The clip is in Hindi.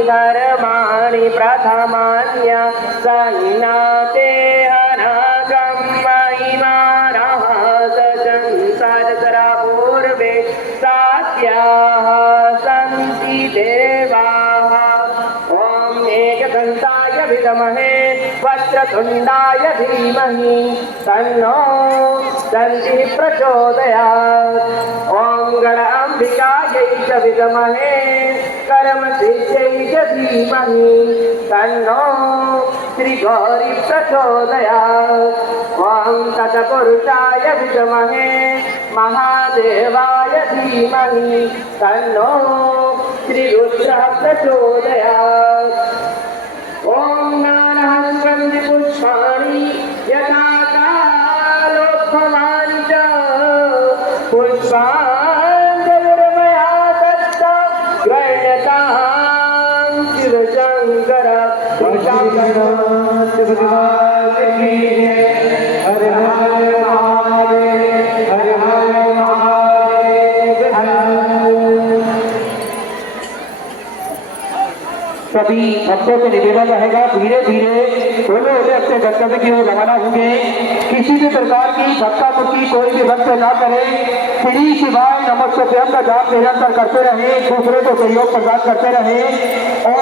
धर्माणि प्रथमान्य सन्नाते अनागम महिमानः सचंसरा पूर्वे सात्याः सन्ति देवाः। ॐ एकदन्ताय विद्महे वक्रतुण्डाय धीमहि तन्नो दन्तिः प्रचोदयात्। ॐ गणाम्बिकायै च विद्महे कर्मसिद्ध्यै च धीमहि तन्नो श्रीगौरी प्रचोदयात्। ॐ तत्पुरुषाय विद्महे महादेवाय धीमहि तन्नो श्रीरुद्रः प्रचोदयात्। ॐ नानास्कन्धि पुष्पाणि यथा कालोत्थमानि च पुष्पाञ्जलिर्मया दत्ता गृह्णतां शिवशङ्कर हरे हरे महादेव हरे हरे महादेव। सभी भक्तों से निवेदन रहेगा धीरे धीरे होले होले अपने गंतव्य की ओर रवाना होंगे। किसी भी प्रकार की धक्का-मुक्की कोई भी भक्त ना करे। श्री शिवाय नमस्तुभ्यं का जाप निरंतर करते रहे, दूसरे को सहयोग प्रदान करते रहे और